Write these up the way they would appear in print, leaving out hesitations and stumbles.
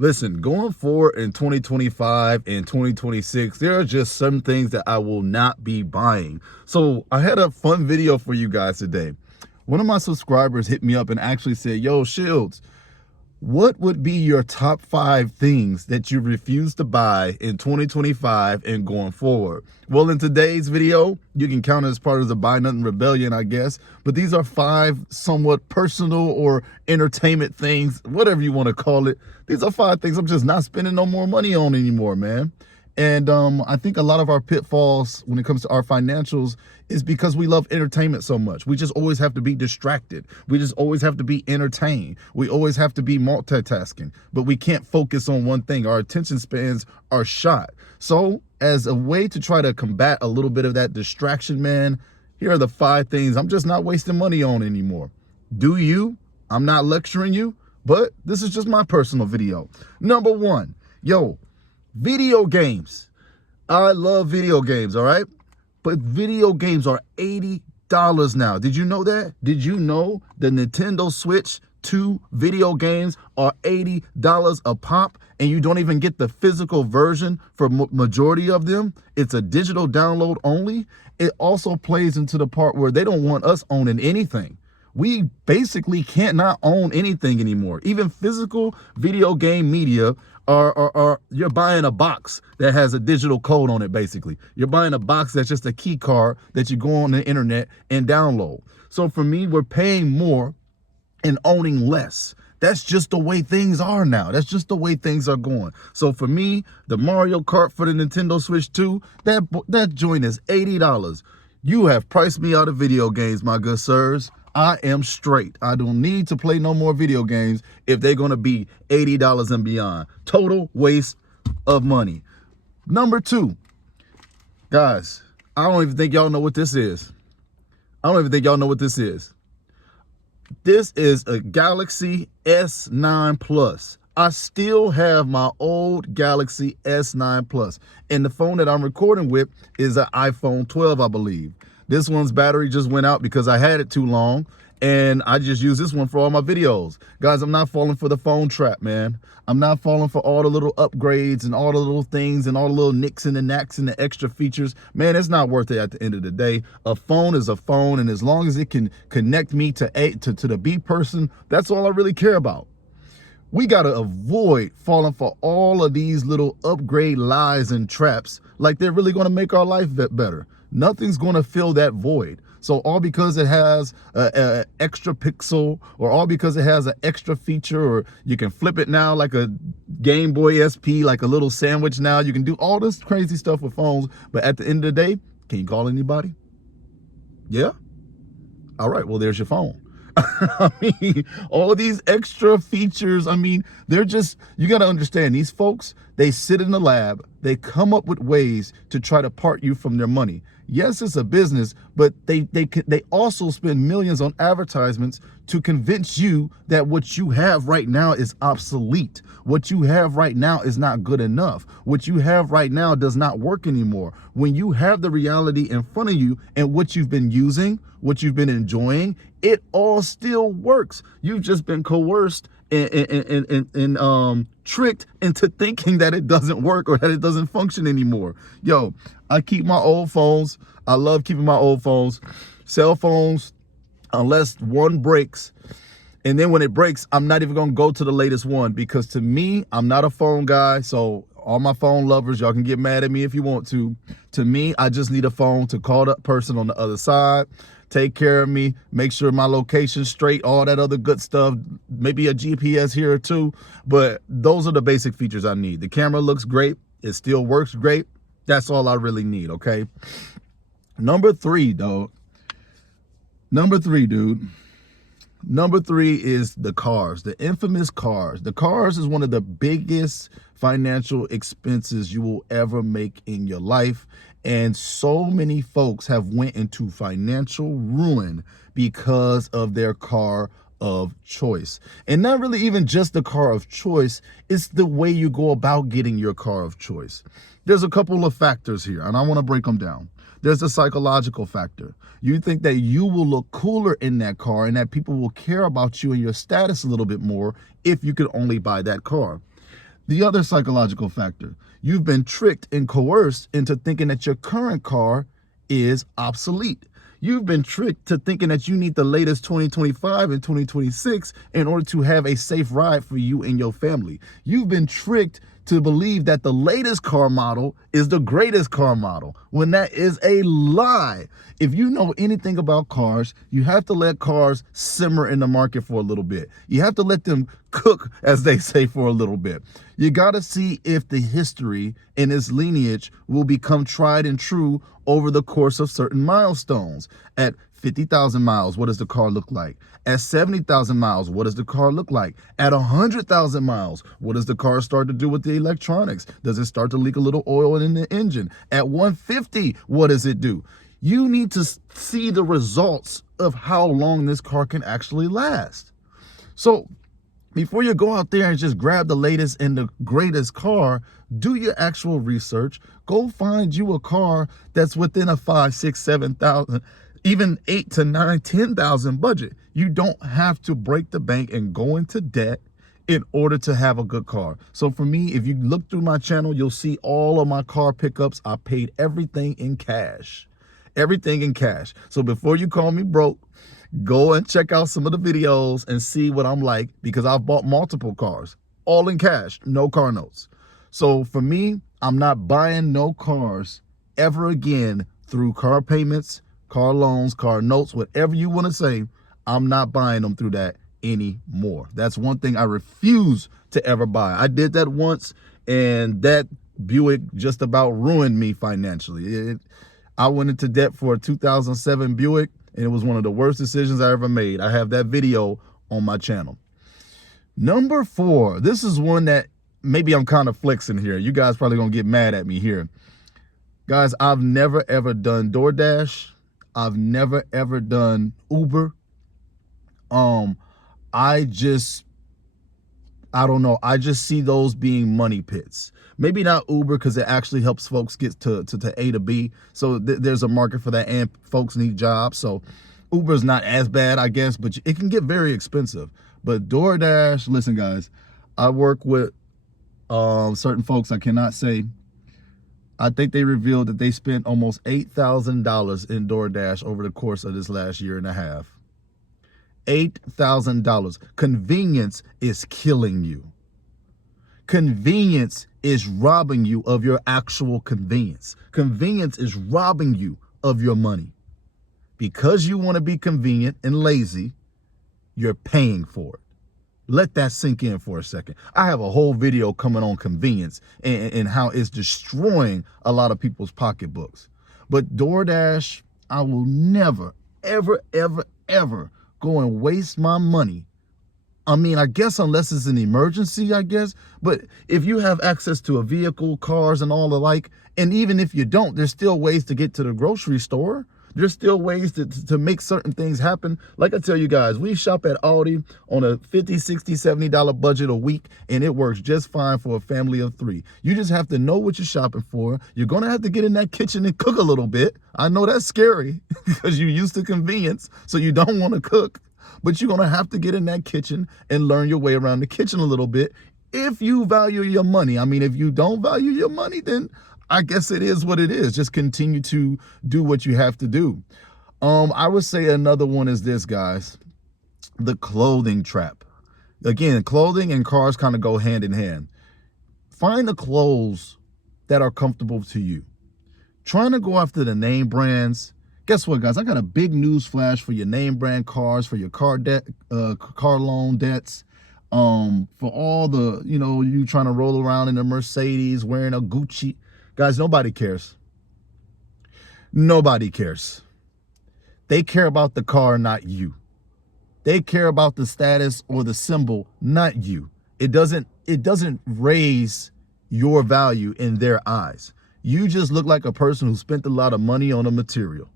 Listen, going forward in 2025 and 2026, there are just some things that I will not be buying. So I had a fun video for you guys today. One of my subscribers hit me up and actually said, yo, Shields, what would be your top 5 things that you refuse to buy in 2025 and going forward? Well, in today's video, you can count it as part of the Buy Nothing Rebellion, I guess. But these are 5 somewhat personal or entertainment things, whatever you want to call it. These are 5 things I'm just not spending no more money on anymore, man. And I think a lot of our pitfalls when it comes to our financials is because we love entertainment so much. We just always have to be distracted. We just always have to be entertained. We always have to be multitasking, but we can't focus on one thing. Our attention spans are shot. So as a way to try to combat a little bit of that distraction, man, here are the 5 things I'm just not wasting money on anymore. Do you? I'm not lecturing you, but this is just my personal video. Number 1, video games. I love video games, all right? But video games are $80 now. Did you know that? Did you know the Nintendo Switch 2 video games are $80 a pop, and you don't even get the physical version for majority of them? It's a digital download only. It also plays into the part where they don't want us owning anything. We basically can't not own anything anymore. Even physical video game media are you're buying a box that has a digital code on it, basically. You're buying a box that's just a key card that you go on the internet and download. So for me, we're paying more and owning less. That's just the way things are now. That's just the way things are going. So for me, the Mario Kart for the Nintendo Switch 2, that joint is $80. You have priced me out of video games, my good sirs. I am straight. I don't need to play no more video games if they're going to be $80 and beyond. Total waste of money. Number 2, guys, I don't even think y'all know what this is. This is a Galaxy S9 Plus. I still have my old Galaxy S9 Plus, and the phone that I'm recording with is an iPhone 12, I believe. This one's battery just went out because I had it too long, and I just use this one for all my videos. Guys, I'm not falling for the phone trap, man. I'm not falling for all the little upgrades and all the little things and all the little nicks and the knacks and the extra features. Man, it's not worth it at the end of the day. A phone is a phone, and as long as it can connect me to the B person, that's all I really care about. We got to avoid falling for all of these little upgrade lies and traps like they're really going to make our life better. Nothing's going to fill that void. So all because it has an extra pixel, or all because it has an extra feature, or you can flip it now like a Game Boy SP, like a little sandwich now. You can do all this crazy stuff with phones. But at the end of the day, can you call anybody? Yeah? All right, well, there's your phone. I mean, all these extra features, I mean, they're just, you got to understand, these folks, they sit in the lab, they come up with ways to try to part you from their money. Yes, it's a business, but they also spend millions on advertisements to convince you that what you have right now is obsolete. What you have right now is not good enough. What you have right now does not work anymore. When you have the reality in front of you and what you've been using, what you've been enjoying, it all still works. You've just been coerced and tricked into thinking that it doesn't work or that it doesn't function anymore. Yo, I keep my old phones. I love keeping my old phones. Cell phones, unless one breaks, and then when it breaks, I'm not even gonna go to the latest one, because to me, I'm not a phone guy. So all my phone lovers, y'all can get mad at me if you want to. To me, I just need a phone to call the person on the other side, take care of me, make sure my location's straight, all that other good stuff, maybe a GPS here or two. But those are the basic features I need. The camera looks great. It still works great. That's all I really need, okay? Number 3, dude. Number 3 is the cars, the infamous cars. The cars is one of the biggest financial expenses you will ever make in your life. And so many folks have went into financial ruin because of their car of choice. And not really even just the car of choice, it's the way you go about getting your car of choice. There's a couple of factors here, and I want to break them down. There's the psychological factor. You think that you will look cooler in that car and that people will care about you and your status a little bit more if you could only buy that car. The other psychological factor, you've been tricked and coerced into thinking that your current car is obsolete. You've been tricked to thinking that you need the latest 2025 and 2026 in order to have a safe ride for you and your family. You've been tricked to believe that the latest car model is the greatest car model, when that is a lie. If you know anything about cars, you have to let cars simmer in the market for a little bit. You have to let them cook, as they say, for a little bit. You got to see if the history and its lineage will become tried and true over the course of certain milestones. At 50,000 miles, what does the car look like? At 70,000 miles, what does the car look like? At 100,000 miles, what does the car start to do with the electronics? Does it start to leak a little oil in the engine? At 150, what does it do? You need to see the results of how long this car can actually last. So before you go out there and just grab the latest and the greatest car, do your actual research. Go find you a car that's within a 5, 6, 7,000, even 8 to 9, 10,000 budget. You don't have to break the bank and go into debt in order to have a good car. So for me, if you look through my channel, you'll see all of my car pickups. I paid everything in cash. Everything in cash. So before you call me broke, go and check out some of the videos and see what I'm like, because I've bought multiple cars, all in cash, no car notes. So for me, I'm not buying no cars ever again through car payments, car loans, car notes, whatever you want to say. I'm not buying them through that anymore. That's one thing I refuse to ever buy. I did that once, and that Buick just about ruined me financially. I went into debt for a 2007 Buick, and it was one of the worst decisions I ever made. I have that video on my channel. Number 4, this is one that maybe I'm kind of flexing here. You guys probably gonna get mad at me here. Guys, I've never ever done DoorDash. I've never ever done Uber. I don't know. I just see those being money pits. Maybe not Uber, because it actually helps folks get to A to B. So there's a market for that, and folks need jobs. So Uber's not as bad, I guess, but it can get very expensive. But DoorDash, listen, guys, I work with certain folks I cannot say. I think they revealed that they spent almost $8,000 in DoorDash over the course of this last year and a half. $8,000. Convenience is killing you. Convenience is robbing you of your actual convenience. Convenience is robbing you of your money. Because you want to be convenient and lazy, you're paying for it. Let that sink in for a second. I have a whole video coming on convenience and how it's destroying a lot of people's pocketbooks. But DoorDash, I will never, ever, ever, ever go and waste my money. I mean, I guess unless it's an emergency, I guess. But if you have access to a vehicle, cars, and all the like, and even if you don't, there's still ways to get to the grocery store. There's still ways to make certain things happen. Like I tell you guys, we shop at Aldi on a $50, $60, $70 budget a week, and it works just fine for a family of 3. You just have to know what you're shopping for. You're going to have to get in that kitchen and cook a little bit. I know that's scary because you're used to convenience, so you don't want to cook. But you're going to have to get in that kitchen and learn your way around the kitchen a little bit if you value your money. I mean, if you don't value your money, then I guess it is what it is. Just continue to do what you have to do. I would say another one is this, guys. The clothing trap. Again, clothing and cars kind of go hand in hand. Find the clothes that are comfortable to you. Trying to go after the name brands. Guess what, guys? I got a big news flash for your name brand cars, for your car loan debts. For all the, you trying to roll around in a Mercedes wearing a Gucci. Guys, nobody cares. Nobody cares. They care about the car, not you. They care about the status or the symbol, not you. It doesn't raise your value in their eyes. You just look like a person who spent a lot of money on a material.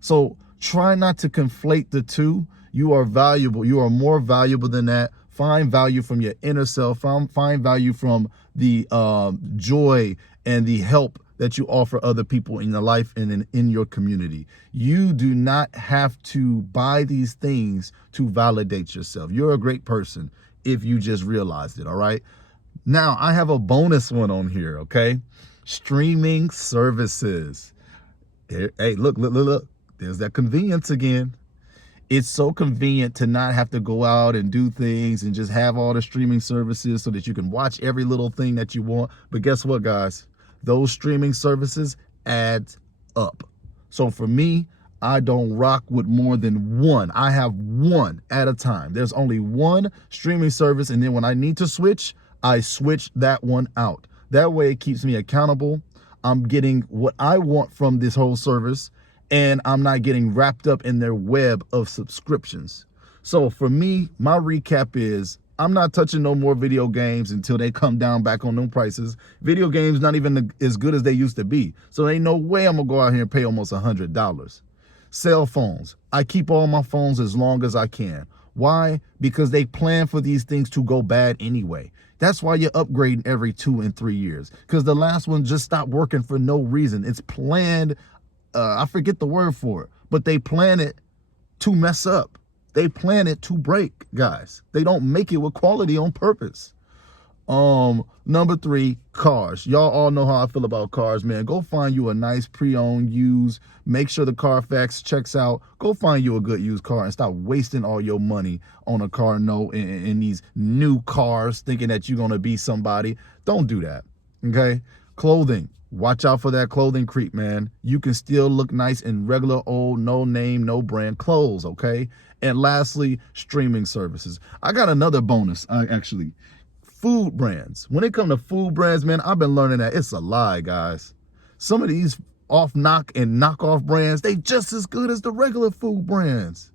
So try not to conflate the two. You are valuable. You are more valuable than that. Find value from your inner self. Find value from the joy and the help that you offer other people in your life and in your community. You do not have to buy these things to validate yourself. You're a great person if you just realized it, all right? Now, I have a bonus one on here, okay? Streaming services. Hey, look. There's that convenience again. It's so convenient to not have to go out and do things and just have all the streaming services so that you can watch every little thing that you want. But guess what, guys? Those streaming services add up. So for me, I don't rock with more than one. I have one at a time. There's only one streaming service, and then when I need to switch, I switch that one out. That way it keeps me accountable. I'm getting what I want from this whole service, and I'm not getting wrapped up in their web of subscriptions. So for me, my recap is I'm not touching no more video games until they come down back on them prices. Video games not even as good as they used to be. So ain't no way I'm gonna go out here and pay almost $100. Cell phones. I keep all my phones as long as I can. Why? Because they plan for these things to go bad anyway. That's why you're upgrading every 2 and 3 years, because the last one just stopped working for no reason. It's planned. I forget the word for it, but they plan it to mess up. They plan it to break, guys. They don't make it with quality on purpose. Number 3, cars. Y'all all know how I feel about cars, man. Go find you a nice pre-owned used. Make sure the Carfax checks out. Go find you a good used car and stop wasting all your money on a car note in these new cars, thinking that you're gonna be somebody. Don't do that. Okay? Clothing. Watch out for that clothing creep, man. You can still look nice in regular old, no name, no brand clothes, okay? And lastly, streaming services. I got another bonus, actually. Food brands. When it comes to food brands, man, I've been learning that it's a lie, guys. Some of these off-knock and knockoff brands, they just as good as the regular food brands.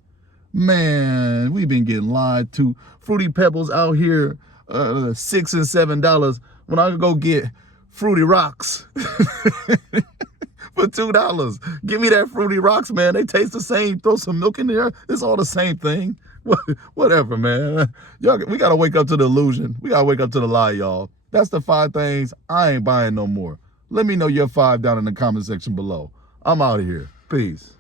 Man, we've been getting lied to. Fruity Pebbles out here, $6 and $7. When I go get Fruity Rocks for $2. Give me that Fruity Rocks, man. They taste the same. Throw some milk in there. It's all the same thing. Whatever, man. Y'all, we got to wake up to the illusion. We got to wake up to the lie, y'all. That's the 5 things I ain't buying no more. Let me know your 5 down in the comment section below. I'm out of here. Peace.